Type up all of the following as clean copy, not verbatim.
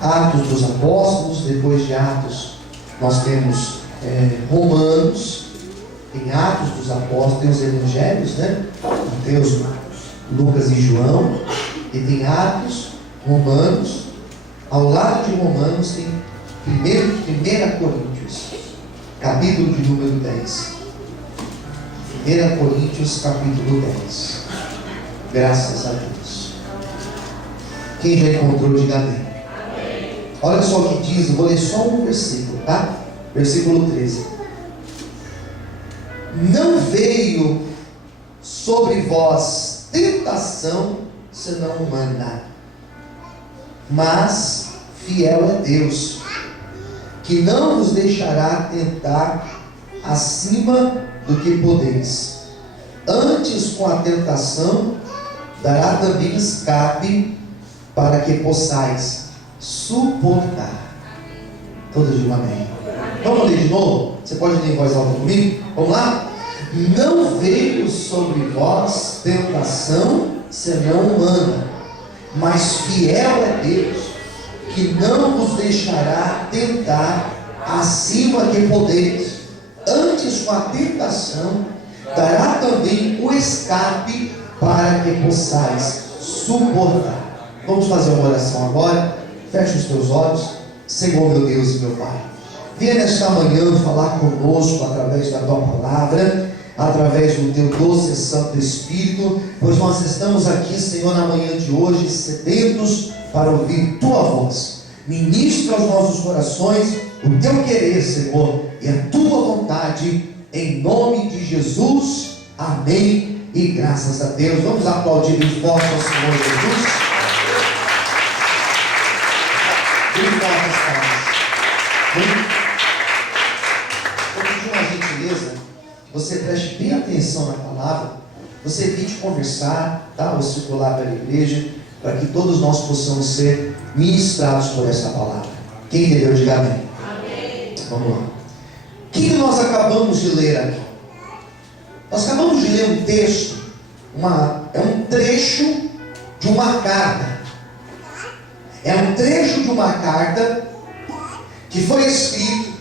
Atos dos Apóstolos. Depois de Atos nós temos Romanos. Tem Atos dos Apóstolos, tem os Evangelhos, né? Mateus, Lucas e João. E tem Atos, Romanos. Ao lado de Romanos tem 1 Coríntios, capítulo de número 10. 1 Coríntios, capítulo 10. Graças a Deus. Quem já encontrou, diga amém. Olha só o que diz, eu vou ler só um versículo, tá? Versículo 13. Não veio sobre vós tentação senão humana, mas fiel é Deus, que não vos deixará tentar acima do que podeis. Antes, com a tentação, dará também escape, para que possais suportar. Todos digam amém. Vamos ler de novo? Você pode ler em voz alta comigo? Vamos lá? Não veio sobre vós tentação senão humana, mas fiel é Deus, que não vos deixará tentar acima que podeis. Antes, com a tentação, dará também o escape, para que possais suportar. Vamos fazer uma oração agora. Feche os teus olhos. Senhor meu Deus e meu Pai, venha nesta manhã falar conosco através da Tua Palavra, através do Teu doce e Santo Espírito, pois nós estamos aqui, Senhor, na manhã de hoje, sedentos para ouvir Tua voz. Ministra aos nossos corações o Teu querer, Senhor, e a Tua vontade, em nome de Jesus. Amém e graças a Deus. Vamos aplaudir bem forte ao Senhor Jesus. Bem forte as palmas. Vou pedir uma gentileza, que você preste bem atenção na palavra. Você evite conversar, tá? Ou circular pela igreja, para que todos nós possamos ser ministrados por essa palavra. Quem entendeu, diga amém. Amém. Vamos lá. O que nós acabamos de ler aqui? Nós acabamos de ler um texto, é um trecho de uma carta. É um trecho de uma carta que foi escrito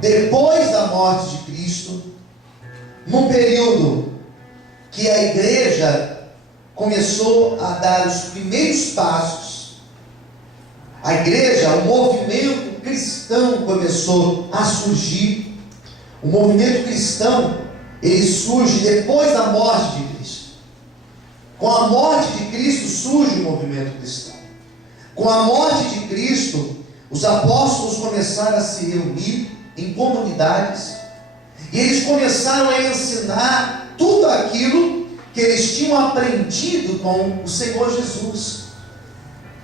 depois da morte de Cristo, num período que a igreja começou a dar os primeiros passos. A igreja, o movimento cristão começou a surgir. O movimento cristão, ele surge depois da morte de Cristo. Com a morte de Cristo surge o movimento cristão. Com a morte de Cristo, os apóstolos começaram a se reunir em comunidades, e eles começaram a ensinar tudo aquilo que eles tinham aprendido com o Senhor Jesus.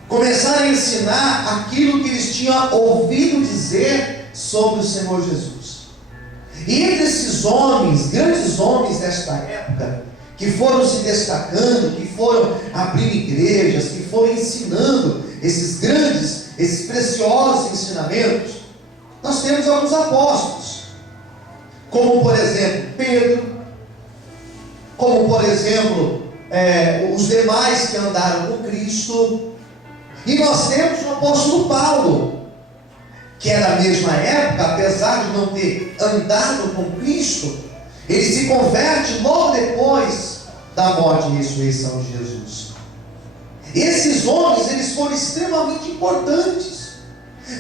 Começaram a ensinar aquilo que eles tinham ouvido dizer sobre o Senhor Jesus. E entre esses homens, grandes homens desta época, que foram se destacando, que foram abrindo igrejas, que foram ensinando esses grandes, esses preciosos ensinamentos, nós temos alguns apóstolos, como por exemplo Pedro, como por exemplo os demais que andaram com Cristo, e nós temos o apóstolo Paulo, que era da mesma época, apesar de não ter andado com Cristo, ele se converte logo depois da morte e ressurreição de Jesus. Esses homens, eles foram extremamente importantes.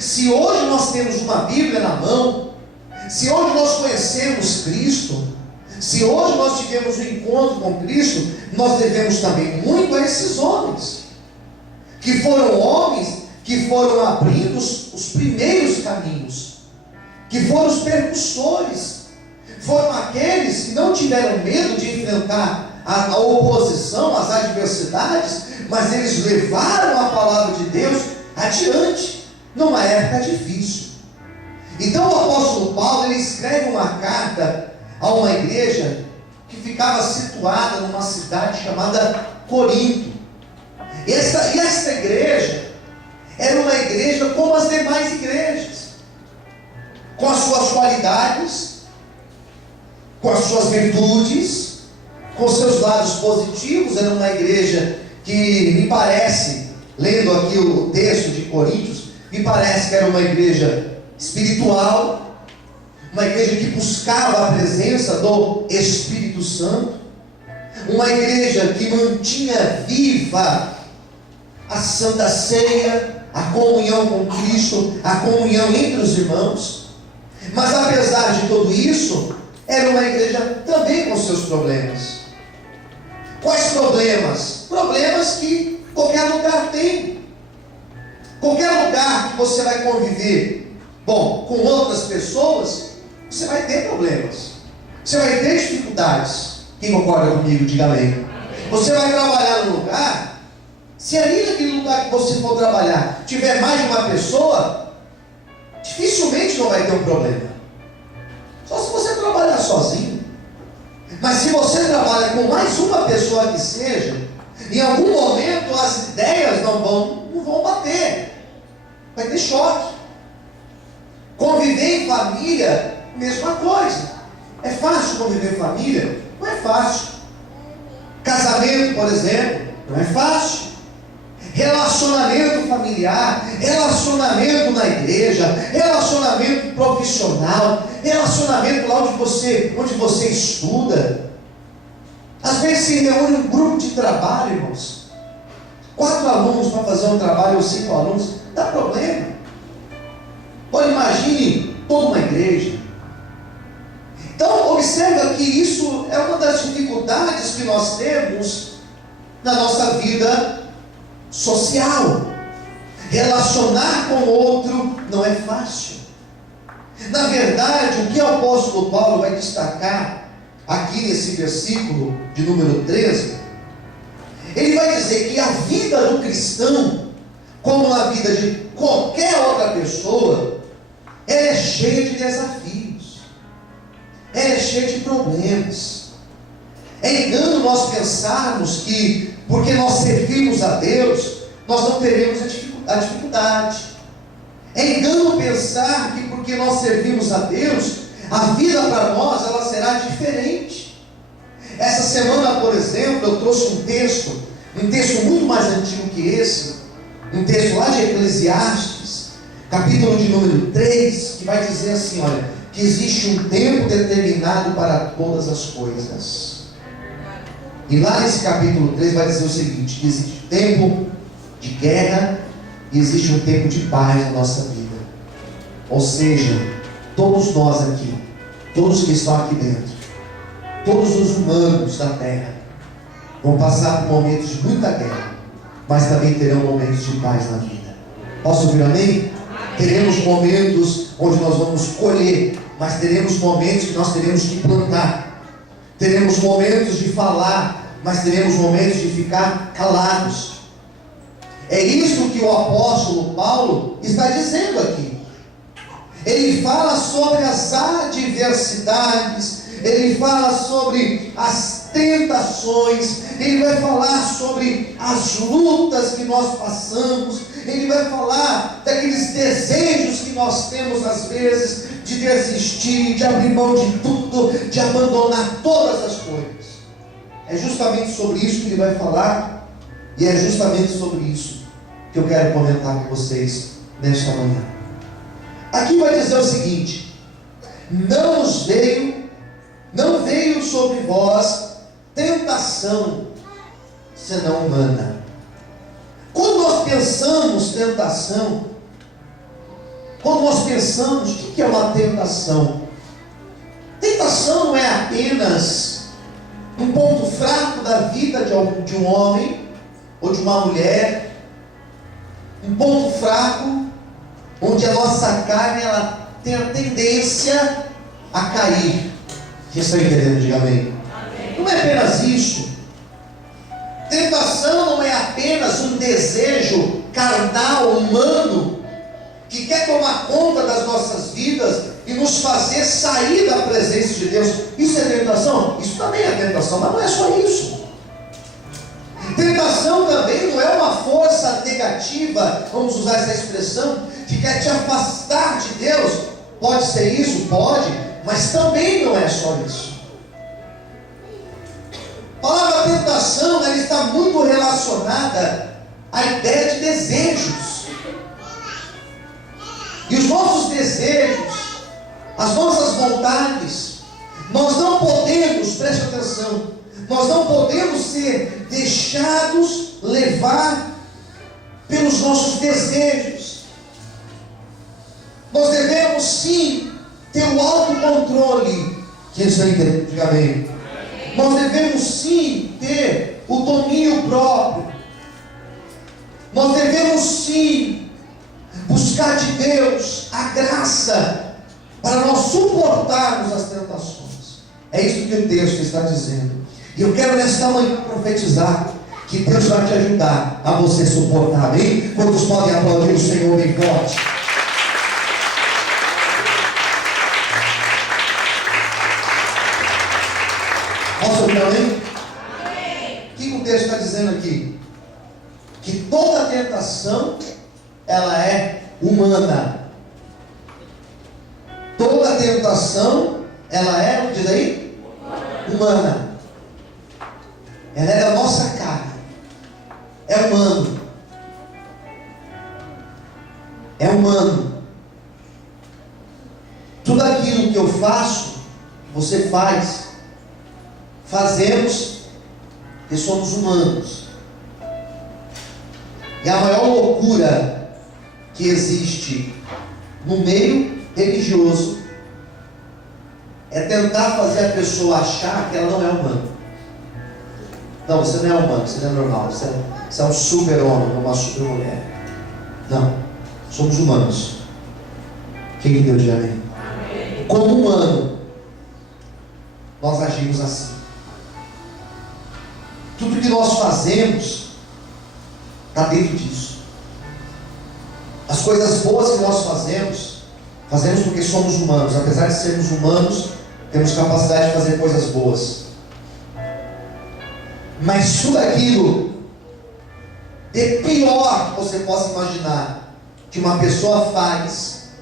Se hoje nós temos uma Bíblia na mão, se hoje nós conhecemos Cristo, se hoje nós tivemos um encontro com Cristo, nós devemos também muito a esses homens, que foram homens que foram abrindo os primeiros caminhos, que foram os percussores, foram aqueles que não tiveram medo de enfrentar a oposição, as adversidades, mas eles levaram a palavra de Deus adiante, numa época difícil. Então o apóstolo Paulo, ele escreve uma carta a uma igreja que ficava situada numa cidade chamada Corinto. E esta igreja era uma igreja como as demais igrejas, com as suas qualidades, com as suas virtudes, com seus lados positivos. Era uma igreja que me parece lendo aqui o texto de Coríntios, me parece que era uma igreja espiritual, uma igreja que buscava a presença do Espírito Santo, uma igreja que mantinha viva a Santa Ceia, a comunhão com Cristo, a comunhão entre os irmãos. Mas apesar de tudo isso, era uma igreja também com seus problemas. Quais problemas? Problemas que qualquer lugar tem. Qualquer lugar que você vai conviver, com outras pessoas, você vai ter problemas. Você vai ter dificuldades. Quem concorda comigo, diga amém. Você vai trabalhar num lugar, se ali naquele lugar que você for trabalhar tiver mais de uma pessoa, dificilmente não vai ter um problema. Só se você trabalhar sozinho. Mas se você trabalha com mais uma pessoa que seja, em algum momento as ideias não vão bater. Vai ter choque. Conviver em família, mesma coisa. É fácil conviver em família? Não é fácil. Casamento, por exemplo, não é fácil. Relacionamento familiar, relacionamento na igreja, relacionamento profissional, relacionamento lá onde você estuda. Às vezes se reúne um grupo de trabalho, irmãos. 4 alunos para fazer um trabalho, ou 5 alunos, dá problema. Olha, imagine toda uma igreja. Então, observa que isso é uma das dificuldades que nós temos na nossa vida social. Relacionar com o outro não é fácil. Na verdade, o que o apóstolo Paulo vai destacar aqui nesse versículo de número 13, ele vai dizer que a vida do cristão, como a vida de qualquer outra pessoa, ela é cheia de desafios, ela é cheia de problemas. É engano nós pensarmos que porque nós servimos a Deus, nós não teremos a dificuldade. É engano pensar que porque nós servimos a Deus, a vida para nós ela será diferente. Essa semana, por exemplo, eu trouxe um texto muito mais antigo que esse, um texto lá de Eclesiastes, capítulo de número 3, que vai dizer assim, olha, que existe um tempo determinado para todas as coisas. E lá nesse capítulo 3 vai dizer o seguinte, que existe um tempo de guerra e existe um tempo de paz na nossa vida. Ou seja, todos nós aqui, todos que estão aqui dentro, todos os humanos da terra, vão passar por momentos de muita guerra, mas também terão momentos de paz na vida. Posso ouvir amém? Teremos momentos onde nós vamos colher, mas teremos momentos que nós teremos que plantar. Teremos momentos de falar, mas teremos momentos de ficar calados. É isso que o apóstolo Paulo está dizendo aqui. Ele fala sobre as adversidades, ele fala sobre as tentações, ele vai falar sobre as lutas que nós passamos, ele vai falar daqueles desejos que nós temos às vezes, de desistir, de abrir mão de tudo, de abandonar todas as coisas. É justamente sobre isso que ele vai falar, e é justamente sobre isso que eu quero comentar com vocês nesta manhã. Aqui vai dizer o seguinte: não veio sobre vós tentação senão humana. Quando nós pensamos tentação, quando nós pensamos, o que é uma tentação? Tentação não é apenas um ponto fraco da vida de um homem ou de uma mulher, um ponto fraco onde a nossa carne ela tem a tendência a cair. Quem está entendendo? Diga amém. Não é apenas isso. Tentação não é apenas um desejo carnal, humano, que quer tomar conta das nossas vidas e nos fazer sair da presença de Deus. Isso é tentação? Isso também é tentação, mas não é só isso. Tentação também não é uma força negativa, vamos usar essa expressão, que quer te afastar de Deus. Pode ser isso? Pode, mas também não é só isso. A palavra tentação, ela está muito relacionada a ideia de desejos. E os nossos desejos, as nossas vontades, nós não podemos, preste atenção, nós não podemos ser deixados levar pelos nossos desejos. Nós devemos sim ter o autocontrole. Quem está entendendo? Diga amém. Nós devemos sim ter o domínio próprio. Nós devemos sim buscar de Deus a graça para nós suportarmos as tentações. É isso que o texto está dizendo. E eu quero nesta manhã profetizar que Deus vai te ajudar a você suportar. Amém? Quantos podem aplaudir o Senhor bem forte? Posso ouvir amém? O que o texto está dizendo aqui? Que toda tentação ela é humana. Toda tentação ela é, diz aí? Humana. Ela é da nossa carne. É humano. É humano. Tudo aquilo que eu faço, você faz, fazemos, porque somos humanos. E a maior loucura que existe no meio religioso é tentar fazer a pessoa achar que ela não é humana. Não, você não é humano, você não é normal, você é um super-homem, uma super-mulher. Não, somos humanos. Quem deu de amém? Como humano, nós agimos assim. Tudo que nós fazemos está dentro disso. As coisas boas que nós fazemos porque somos humanos. Apesar de sermos humanos, temos capacidade de fazer coisas boas. Mas tudo aquilo de pior que você possa imaginar que uma pessoa faz,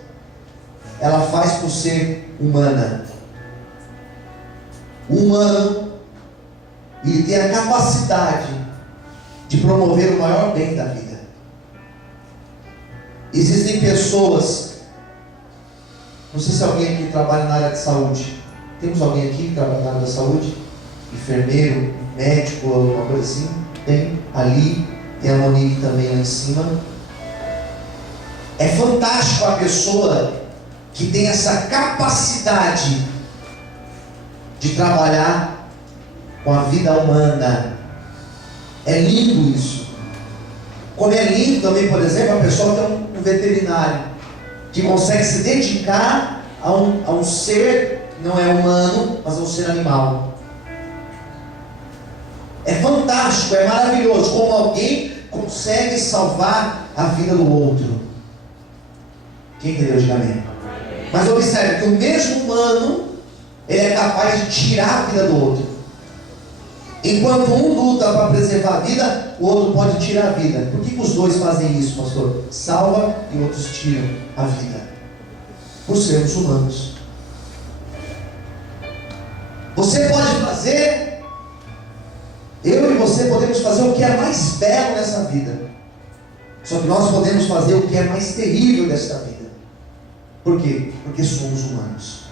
ela faz por ser humana. O humano, ele tem a capacidade de promover o maior bem da vida. Existem pessoas, não sei se alguém aqui trabalha na área de saúde. Temos alguém aqui que trabalha na área da saúde? Enfermeiro, médico, alguma coisa assim? Tem ali, tem a Monique também lá em cima. É fantástico a pessoa que tem essa capacidade de trabalhar com a vida humana. É lindo isso. Como é lindo também, por exemplo, a pessoa tem um veterinário que consegue se dedicar a um ser que não é humano, mas a um ser animal. É fantástico, é maravilhoso como alguém consegue salvar a vida do outro. Quem entendeu? Diga amém. Mas observe que o mesmo humano, ele é capaz de tirar a vida do outro. Enquanto um luta para preservar a vida, o outro pode tirar a vida. Por que os dois fazem isso, pastor? Salva e outros tiram a vida. Por sermos humanos. Você pode fazer, eu e você podemos fazer o que é mais belo nessa vida. Só que nós podemos fazer o que é mais terrível desta vida. Por quê? Porque somos humanos.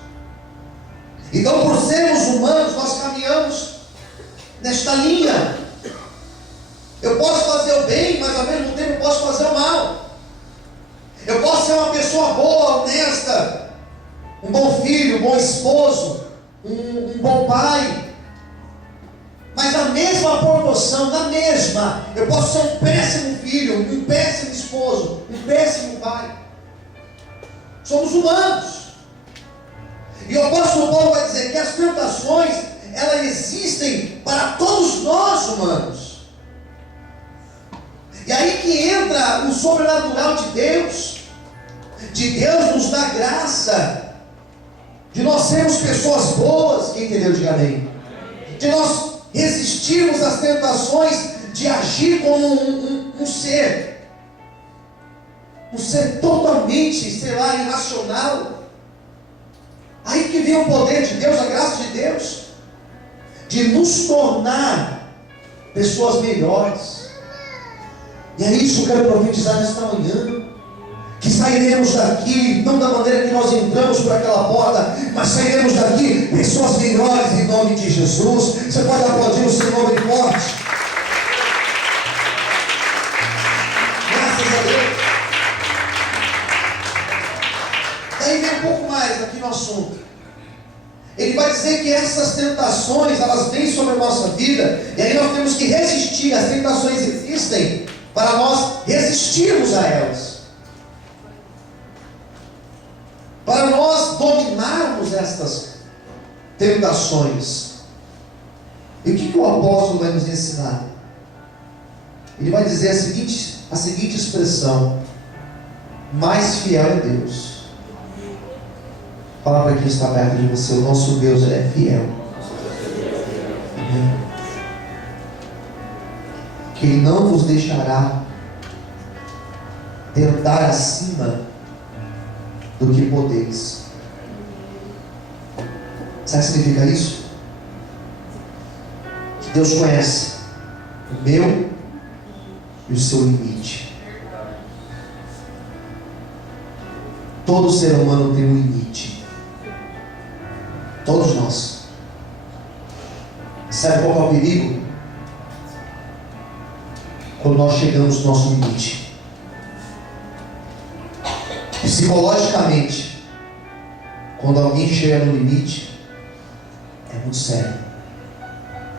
Então, por sermos humanos, nós caminhamos nesta linha. Eu posso fazer o bem, mas ao mesmo tempo eu posso fazer o mal. Eu posso ser uma pessoa boa, honesta, um bom filho, um bom esposo, um bom pai, mas na mesma proporção, eu posso ser um péssimo filho, um péssimo esposo, um péssimo pai. Somos humanos. E o apóstolo Paulo vai dizer que as tentações, elas existem para todos nós humanos. E aí que entra o sobrenatural de Deus nos dar graça, de nós sermos pessoas boas. Quem entendeu, diga amém. De nós resistirmos às tentações de agir como um ser totalmente, irracional. Aí que vem o poder de Deus, a graça de Deus, de nos tornar pessoas melhores. E é isso que eu quero profetizar nesta manhã. Que sairemos daqui, não da maneira que nós entramos por aquela porta, mas sairemos daqui pessoas melhores em nome de Jesus. Você pode aplaudir o Senhor bem forte. Graças a Deus. Daí vem um pouco mais aqui no assunto. Ele vai dizer que essas tentações, elas vêm sobre a nossa vida, e aí nós temos que resistir. As tentações existem para nós resistirmos a elas, para nós dominarmos estas tentações. E o que o apóstolo vai nos ensinar? Ele vai dizer a seguinte expressão: mais fiel é Deus. Fala para quem está perto de você: o nosso Deus, Ele é fiel. Amém. Que Ele não vos deixará tentar acima do que podeis. Sabe o que significa isso? Que Deus conhece o meu e o seu limite. Todo ser humano tem um limite. Todos nós. Sabe qual é o perigo? Quando nós chegamos no nosso limite. Psicologicamente, quando alguém chega no limite, é muito sério.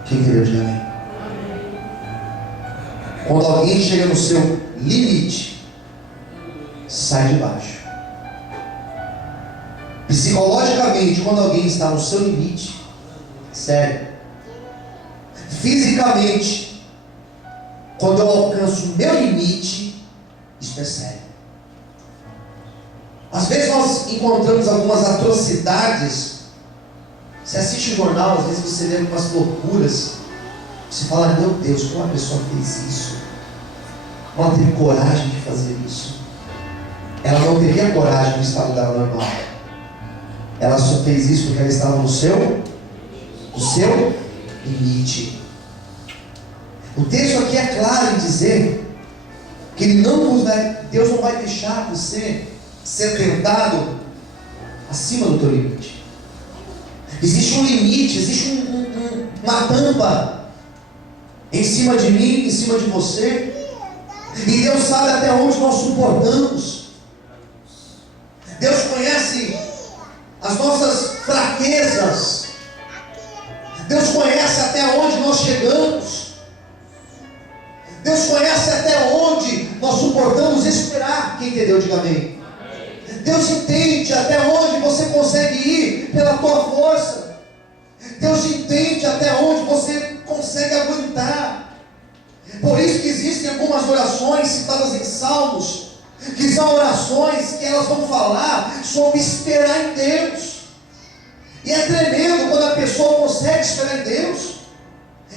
Quem crê, diga amém. Quando alguém chega no seu limite, sai de baixo. Psicologicamente, quando alguém está no seu limite, é sério. Fisicamente, quando eu alcanço o meu limite, isso é sério. Às vezes nós encontramos algumas atrocidades. Você assiste o jornal, às vezes você vê algumas loucuras. Você fala: meu Deus, como a pessoa fez isso? Como ela teve coragem de fazer isso? Ela não teria coragem no estado dela normal. Ela só fez isso porque ela estava no seu limite. O texto aqui é claro em dizer que Deus não vai deixar você ser tentado acima do teu limite. Existe um limite, existe uma tampa em cima de mim, em cima de você, e Deus sabe até onde nós suportamos. Deus conhece as nossas fraquezas. Deus conhece até onde nós chegamos. Deus conhece até onde nós suportamos esperar. Quem entendeu, diga amém. Deus entende até onde você consegue ir pela tua força. Deus entende até onde você consegue aguentar. Por isso que existem algumas orações citadas em Salmos, que são orações que elas vão falar sobre esperar em Deus. E é tremendo quando a pessoa consegue esperar em Deus.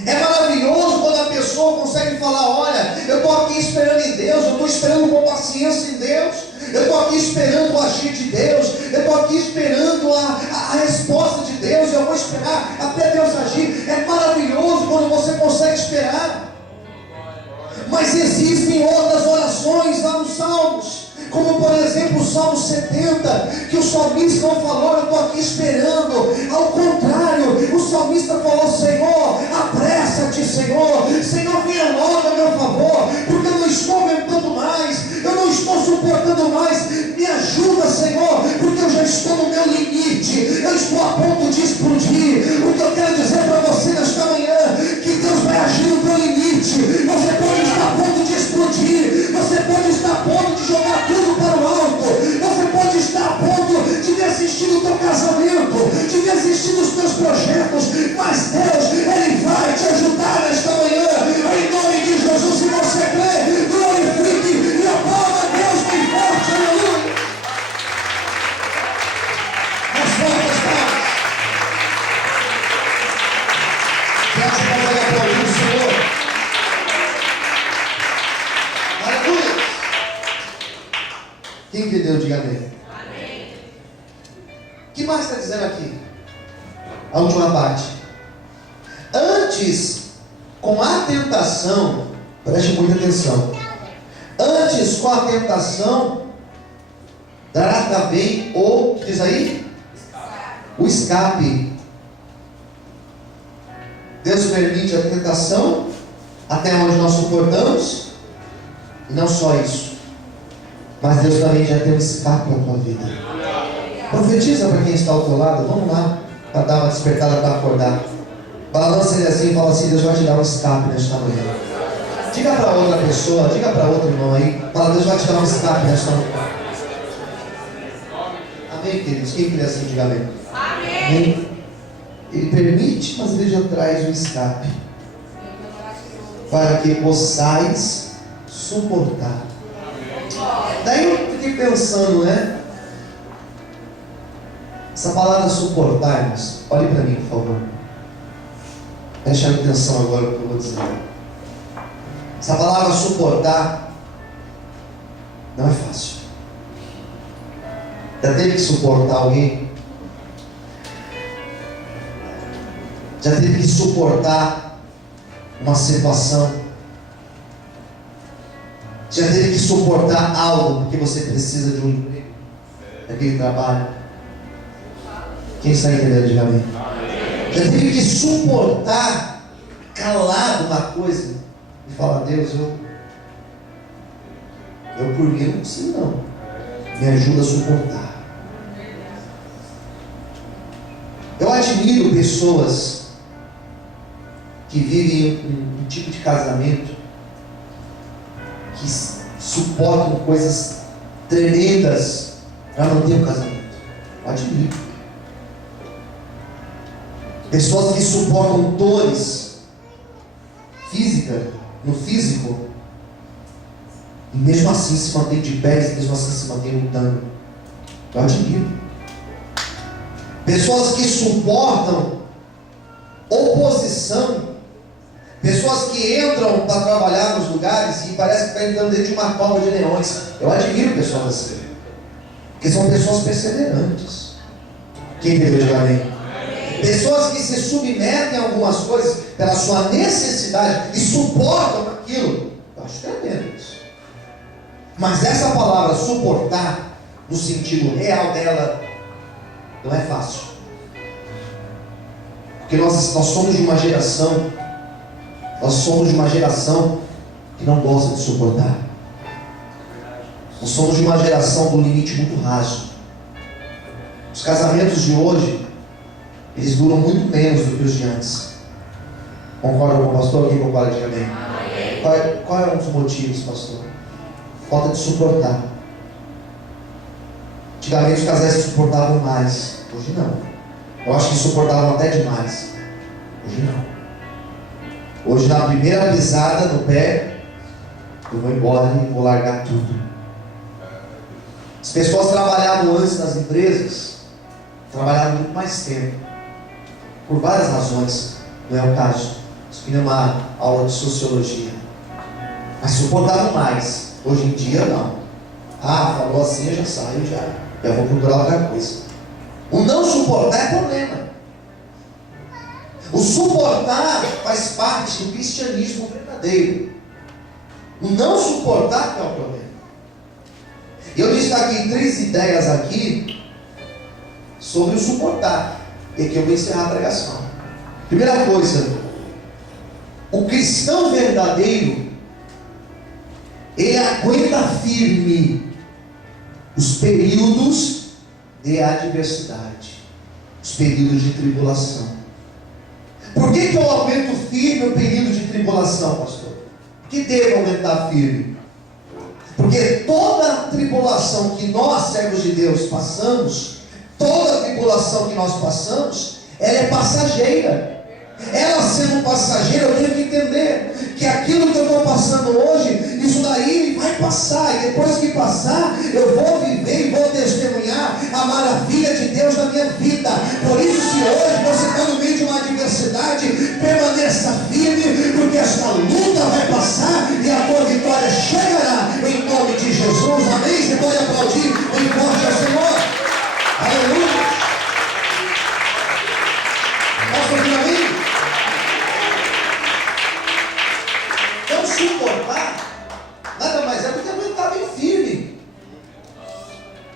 É maravilhoso quando a pessoa consegue falar: olha, eu estou aqui esperando em Deus, eu estou esperando com paciência em Deus, eu estou aqui esperando o agir de Deus, eu estou aqui esperando a resposta de Deus, eu vou esperar até Deus agir. É maravilhoso quando você consegue esperar. Mas existem outras orações lá nos Salmos, como por exemplo o Salmo 70, que o salmista não falou: eu estou aqui esperando. Ao contrário, o salmista falou: Senhor, apressa-te, Senhor, venha logo a meu favor, porque eu não estou aguentando mais, eu não estou suportando mais. Me ajuda, Senhor, porque eu já estou no meu limite, eu estou a ponto de explodir. O que eu quero dizer para você nesta manhã, que Deus vai agir no teu limite. Você pode estar a ponto de explodir, você pode estar a ponto de jogar tudo para o alto, você pode estar a ponto de desistir do teu casamento, de desistir dos teus projetos, mas Deus, Ele vai te ajudar nesta manhã, em nome de Jesus. Se você crê, glorifique e aplauda a Deus bem forte, aleluia. As fortas palmas. Peço para você aplaudir o Senhor. Aleluia. Quem entendeu, diga amém. Amém. O que mais está dizendo aqui? A última parte. Antes, com a tentação, preste muita atenção. vendes com a tentação, dará também o, diz aí? O escape. Deus permite a tentação até onde nós suportamos. E não só isso, mas Deus também já tem um escape na tua vida. Profetiza para quem está ao teu lado. Vamos lá, para dar uma despertada, para acordar. Balança ele assim e fala assim: Deus vai te dar um escape nesta manhã. Diga para outra pessoa, diga para outro irmão aí, fala: Deus vai te dar um escape nesta manhã. Amém, queridos? Quem crê assim, diga amém. Amém. Ele permite, mas ele já traz um escape, para que possais suportar. Daí eu fiquei pensando, né? Essa palavra suportar, irmãos, olhe para mim, por favor. Preste atenção agora no que eu vou dizer. Essa palavra suportar não é fácil. Já teve que suportar alguém? Já teve que suportar uma situação? Já teve que suportar algo porque você precisa de um emprego, daquele trabalho? Quem está entendendo, diga amém. Já teve que suportar calado uma coisa e falar: Deus, eu por mim não consigo não, me ajuda a suportar. Eu admiro pessoas que vivem um tipo de casamento que suportam coisas tremendas para manter o casamento. Eu admiro. Pessoas que suportam dores físicas, no físico, e mesmo assim se mantém de pé, e mesmo assim se mantém lutando. Eu admiro. Pessoas que suportam oposição, pessoas que entram para trabalhar nos lugares e parece que está entrando dentro de uma cova de leões. Eu admiro pessoas assim, porque são pessoas perseverantes. Quem entendeu, diga amém. Pessoas que se submetem a algumas coisas pela sua necessidade e suportam aquilo. Eu acho tremendo isso. Mas essa palavra suportar, no sentido real dela, não é fácil. Porque nós somos de uma geração, que não gosta de suportar. Nós somos de uma geração do limite muito raso. Os casamentos de hoje, eles duram muito menos do que os de antes. Concorda com o pastor? Quem concorda de amém? Qual é um dos motivos, pastor? Falta de suportar. Antigamente os casais se suportavam mais. Hoje não. Eu acho que suportavam até demais. Hoje não. Hoje, na primeira pisada no pé, eu vou embora e vou largar tudo. As pessoas trabalhavam antes nas empresas, trabalhavam muito mais tempo, por várias razões. Não é o caso. Isso aqui não é uma aula de sociologia. Mas suportavam mais. Hoje em dia não. Ah, falou assim, eu já saio, já vou procurar outra coisa. O não suportar é problema. O suportar faz parte do cristianismo verdadeiro. O não suportar que é o problema. Eu destaquei 3 ideias aqui sobre o suportar. E aqui eu vou encerrar a pregação. Primeira coisa, o cristão verdadeiro, ele aguenta firme os períodos de adversidade, os períodos de tribulação. Por que eu aguento firme o período de tribulação, pastor? Por que devo aumentar firme? Porque toda tribulação que nós, servos de Deus, passamos, toda tribulação que nós passamos, ela é passageira. Ela sendo passageira, eu tenho que entender que aquilo que eu estou passando hoje, isso daí vai passar, e depois que passar, eu vou viver e vou testemunhar a maravilha de Deus na minha vida. Por isso, se hoje você está no meio de uma adversidade, permaneça firme, porque esta luta vai passar e a tua vitória chegará, em nome de Jesus. Amém? Você pode aplaudir em forte ao Senhor. Aleluia. Posso ouvir amém? Então, suportar nada mais é do que aguentar bem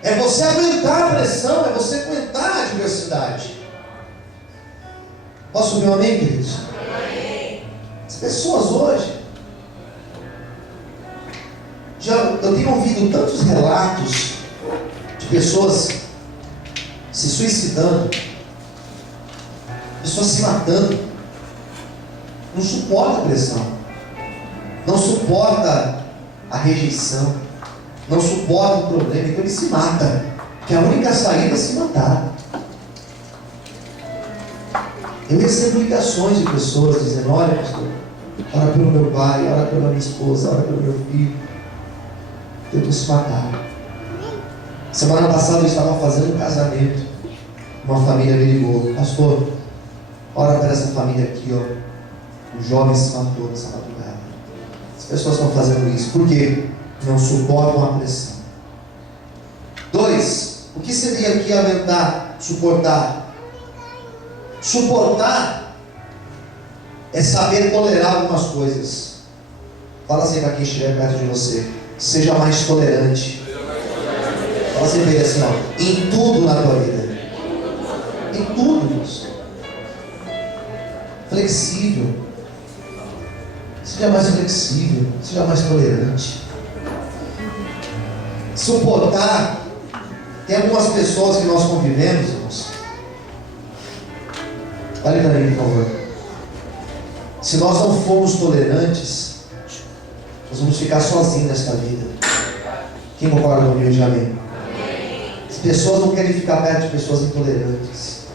É você aguentar a pressão, é você aguentar a adversidade. Posso ouvir um amém, queridos? Amém. As pessoas hoje, eu tenho ouvido tantos relatos de pessoas se suicidando, pessoas se matando, não suporta a pressão, não suporta a rejeição, não suporta o problema, então ele se mata, porque a única saída é se matar. Eu recebo ligações de pessoas dizendo: olha, pastor, ora pelo meu pai, ora pela minha esposa, ora pelo meu filho, tentou se matar. Semana passada eu estava fazendo um casamento, uma família me ligou: pastor, ora para essa família aqui, ó, um jovem se matou nessa madrugada. As pessoas estão fazendo isso, por quê? Não suportam a pressão. 2, o que seria aqui aguentar, suportar? Suportar é saber tolerar algumas coisas. Fala assim para quem estiver perto de você: seja mais tolerante. Fala assim para ele assim, ó, em tudo na tua vida. Em tudo, irmãos. Flexível. Seja mais flexível, seja mais tolerante. Suportar. Tem algumas pessoas que nós convivemos, irmãos. Olha para mim, por favor. Se nós não formos tolerantes, nós vamos ficar sozinhos nesta vida. Quem concorda comigo, de amém? As pessoas não querem ficar perto de pessoas intolerantes.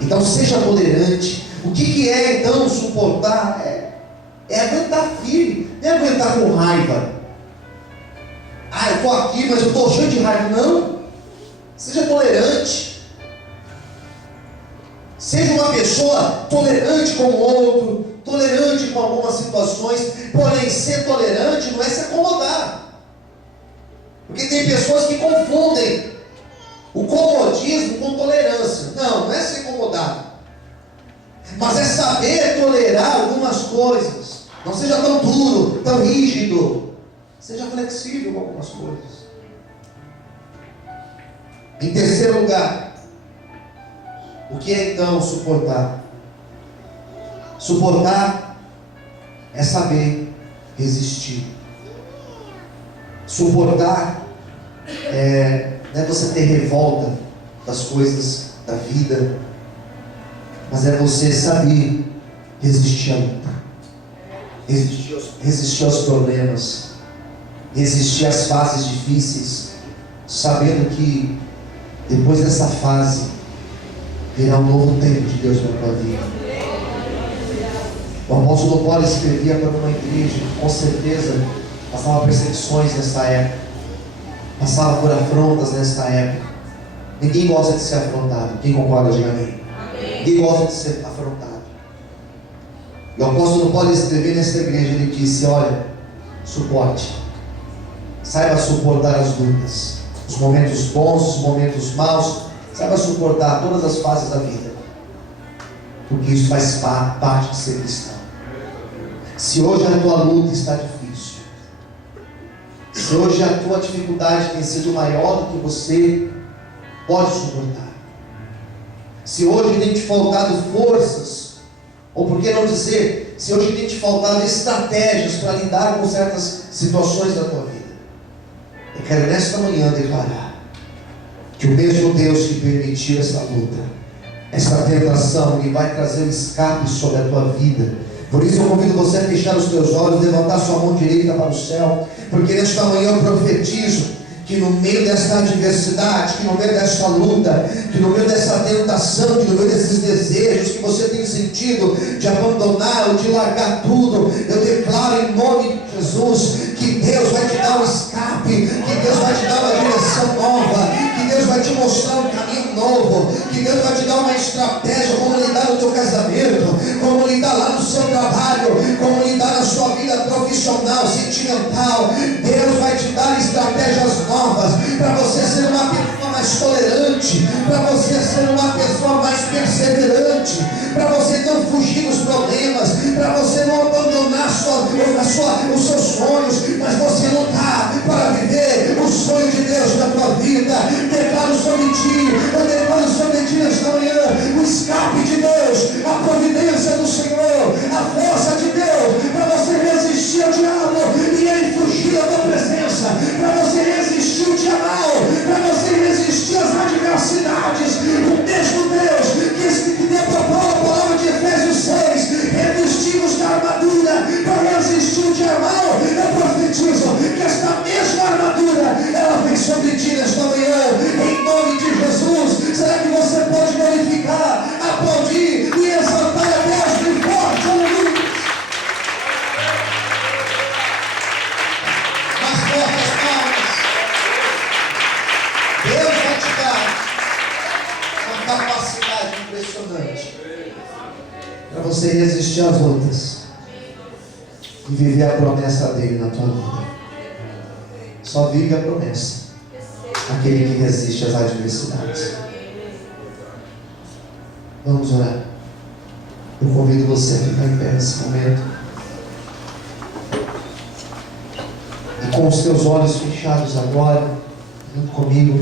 Então seja tolerante. O que é então suportar? É aguentar firme, não é aguentar com raiva. Eu estou aqui, mas eu estou cheio de raiva. Não. Seja tolerante. Seja uma pessoa tolerante com o outro, tolerante com algumas situações. Porém, ser tolerante não é se acomodar. Porque tem pessoas que confundem o comodismo com tolerância. Não é se incomodar, mas é saber tolerar algumas coisas. Não seja tão duro, tão rígido. Seja flexível com algumas coisas. Em terceiro lugar, o que é então suportar? Suportar é saber resistir. Suportar não é você ter revolta das coisas da vida, mas é você saber resistir à luta, resistir aos problemas, resistir às fases difíceis, sabendo que depois dessa fase virá um novo tempo de Deus na tua vida. O apóstolo Paulo escrevia para uma igreja que com certeza passava perseguições nessa época, passava por afrontas nessa época. Ninguém gosta de ser afrontado. Quem concorda, diga amém. Ninguém gosta de ser afrontado. E o apóstolo Paulo escreveu nessa igreja, ele disse: olha, suporte, saiba suportar as lutas, os momentos bons, os momentos maus, saiba suportar todas as fases da vida, porque isso faz parte de ser cristão. Se hoje a tua luta está difícil, se hoje a tua dificuldade tem sido maior do que você pode suportar, se hoje tem te faltado forças, ou por que não dizer, se hoje tem te faltado estratégias para lidar com certas situações da tua vida, eu quero nesta manhã declarar que o mesmo Deus que permitiu essa luta, essa tentação, Ele vai trazer um escape sobre a tua vida. Por isso eu convido você a fechar os teus olhos, levantar sua mão direita para o céu, porque nesta manhã eu profetizo que no meio desta adversidade, que no meio desta luta, que no meio dessa tentação, que no meio desses desejos que você tem sentido de abandonar ou de largar tudo, eu declaro em nome de Jesus que Deus vai te dar um escape, que Deus vai te dar uma direção nova, que Deus vai te mostrar um caminho novo, que Deus vai te dar uma estratégia, como lidar no teu casamento, como lidar lá no seu trabalho, como lidar na sua vida profissional, sentimental. Deus vai te dar estratégias novas para você ser uma pessoa mais tolerante, para você ser uma pessoa mais perseverante, para você não fugir dos problemas, para você não abandonar os seus sonhos, mas você lutar para viver o sonho de Deus você resistir às lutas e viver a promessa dele na tua vida. Só vive a promessa aquele que resiste às adversidades. Vamos orar. Eu convido você a ficar em pé nesse momento e com os teus olhos fechados agora, junto comigo.